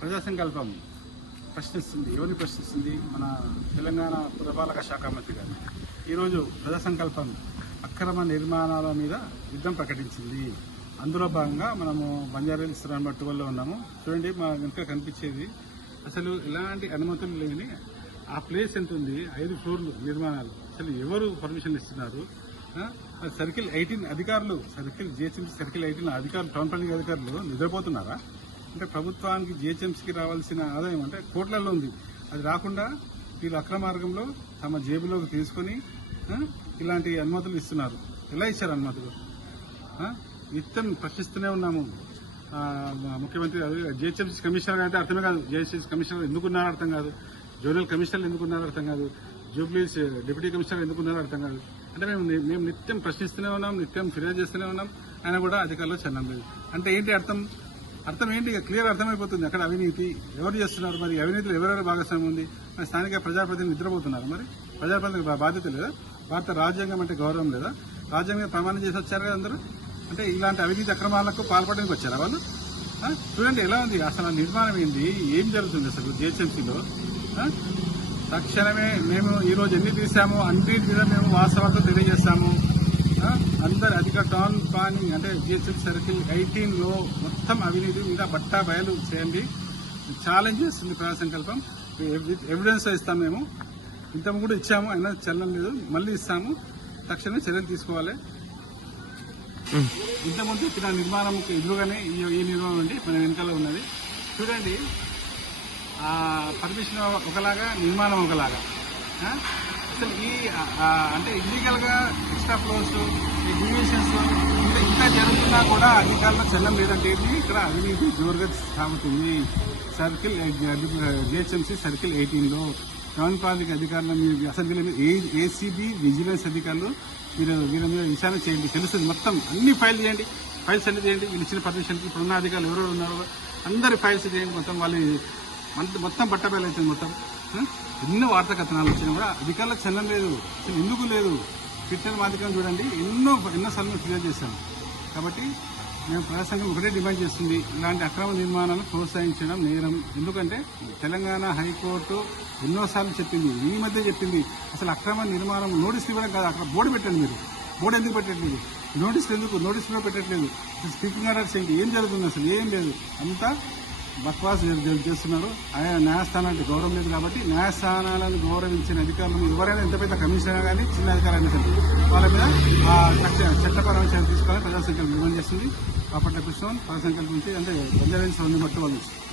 ప్రజాసంకల్పం ప్రశ్నిస్తుంది ఎవరిని ప్రశ్నిస్తుంది? మన తెలంగాణ పురపాలక శాఖ మంత్రి గారు. ఈరోజు ప్రజాసంకల్పం అక్రమ నిర్మాణాల మీద యుద్ధం ప్రకటించింది. అందులో భాగంగా మనము బంజారాహిల్స్ నెంబర్ ట్వెల్వ్లో ఉన్నాము. చూడండి మా వెనుక కనిపించేది. అసలు ఎలాంటి అనుమతులు లేని ఆ ప్లేస్ ఎంత ఉంది? ఐదు ఫ్లోర్లు నిర్మాణాలు. అసలు ఎవరు పర్మిషన్ ఇస్తున్నారు? ఆ? సర్కిల్ ఎయిటీన్ అధికారులు సర్కిల్ జిహెచ్ఎంసీ సర్కిల్ ఎయిటీన్ అధికారులు టౌన్ ప్లానింగ్ అధికారులు నిద్రపోతున్నారా? అంటే ప్రభుత్వానికి జిహెచ్ఎంసీకి రావాల్సిన ఆదాయం అంటే కోట్లలో ఉంది. అది రాకుండా వీళ్ళు అక్రమ మార్గంలో తమ జేబులోకి తీసుకొని ఇలాంటి అనుమతులు ఇస్తున్నారు. ఎలా ఇచ్చారు అనుమతులు? నిత్యం ప్రశ్నిస్తూనే ఉన్నాము. ముఖ్యమంత్రి జిహెచ్ఎంసీ కమిషనర్ అంటే అర్థమే కాదు. జిహెచ్ఎంసీ కమిషనర్ ఎందుకున్నారో అర్థం కాదు. జోనల్ కమిషనర్లు ఎందుకున్నారో అర్థం కాదు. జూబ్లీస్ డిప్యూటీ కమిషనర్ ఎందుకున్నారో అర్థం కాదు. అంటే మేము మేము నిత్యం ప్రశ్నిస్తూనే ఉన్నాం నిత్యం ఫిర్యాదు చేస్తూనే ఉన్నాం. ఆయన కూడా అధికారులు చెల్లం లేదు. అంటే ఏంటి అర్థం? అర్థం ఏంటి ఇక క్లియర్ అర్థమైపోతుంది. అక్కడ అవినీతి. ఎవరు చేస్తున్నారు మరి? అవినీతిలో ఎవరెవరు భాగస్వామ్యం ఉంది? మరి స్థానిక ప్రజాప్రతినిధులు నిద్రపోతున్నారు మరి. ప్రజాప్రతినిధి బా- బాధ్యత లేదా? భారత రాజ్యాంగం అంటే గౌరవం లేదా? రాజ్యాంగం ప్రమాణం చేసి వచ్చారు కదా అందరూ? అంటే ఇలాంటి అవినీతి అక్రమాలకు పాల్పడడానికి వచ్చారా వాళ్ళు? చూడండి ఎలా ఉంది? అసలు నిర్మాణం ఏంది? ఏం జరుగుతుంది అసలు జిహెచ్ఎంసీలో? తక్షణమే మేము ఈ రోజు ఎన్ని తీసాము అన్ని మీద మేము వాస్తవాలతో తెలియజేస్తాము. అందరు అధిక టౌన్ ప్లానింగ్ అంటే జిహెచ్ఎం సర్కిల్ ఎయిటీన్లో మొత్తం అవినీతి మీద బట్టా బయలు చేయండి. ఛాలెంజ్ చేస్తుంది ప్రజా సంకల్పం. విత్ ఎవిడెన్స్ ఇస్తాం మేము. ఇంత కూడా ఇచ్చాము అయినా చెల్లం లేదు. మళ్ళీ ఇస్తాము. తక్షణమే చర్యలు తీసుకోవాలి. ఇంతకుముందు ఇక్కడ నిర్మాణం ఎదురుగానే ఈ నిర్మాణం అండి మన వెనకాల ఉన్నది. చూడండి. పర్మిషన్ ఒకలాగా నిర్మాణం ఒకలాగా? అసలు ఈ అంటే ఇల్లీగల్గా ఎక్స్ట్రా ఫ్లోర్స్ ఈ డివిజన్స్ ఇంత ఇంత జరుగుతున్నా కూడా అధికారులు చెల్లం లేదంటే ఇక్కడ అవినీతి జోరుగా సాగుతుంది. సర్కిల్ జిహెచ్ఎంసీ సర్కిల్ ఎయిటీన్లో టౌన్ పాలిక అధికారుల మీద అసలు వీళ్ళ మీద ఏసీబీ విజిలెన్స్ అధికారులు మీరు వీళ్ళ మీద విచారణ చేయండి. తెలుస్తుంది మొత్తం అన్ని ఫైల్ చేయండి. ఫైల్స్ అన్ని చేయండి. వీళ్ళు ఇచ్చిన పర్మిషన్కి ఇప్పుడున్న అధికారులు ఎవరెవరు ఉన్నారో అందరి ఫైల్స్ చేయండి. మొత్తం వాళ్ళు మొత్తం- మొత్తం బట్టబయలు అవుతుంది మొత్తం. ఎన్నో వార్తా కథనాలు వచ్చినా కూడా అధికారులకు చెల్లం లేదు. అసలు ఎందుకు లేదు? ట్విట్టర్ మాధ్యమం చూడండి. ఎన్నో ఎన్నోసార్లు మేము ఫిర్యాదు చేశాము కాబట్టి మేము ప్రజాసంఘం ఒకటే డిమాండ్ చేస్తుంది. ఇలాంటి అక్రమ నిర్మాణాలను ప్రోత్సహించడం నేరం. ఎందుకంటే తెలంగాణ హైకోర్టు ఎన్నోసార్లు చెప్పింది. ఈ మధ్య చెప్పింది. అసలు అక్రమ నిర్మాణం నోటీస్ ఇవ్వడం కాదు. అక్కడ బోర్డు పెట్టండి మీరు. బోర్డు ఎందుకు పెట్టట్లేదు? నోటీసులు ఎందుకు? నోటీసులు పెట్టట్లేదు. స్పీకింగ్ ఆర్డర్స్ ఏంటి? ఏం జరుగుతుంది అసలు? ఏం లేదు. అంతా బక్వాస్ చేస్తున్నారు. ఆయన న్యాయస్థానానికి గౌరవం లేదు కాబట్టి న్యాయస్థానాలను గౌరవించిన అధికారులు ఎవరైనా ఎంత పెద్ద కమిషనర్ కానీ చిన్న అధికారాన్ని కానీ వాళ్ళ మీద ఆ చట్ట- చట్టపరమైన చర్య తీసుకోవాలని ప్రజాసంకల్పం డిమాండ్ చేస్తుంది. బాపట్ల కృష్ణ ప్రజా నుంచి అంటే ప్రజల హిల్స్ వంద మట్టు వాళ్ళు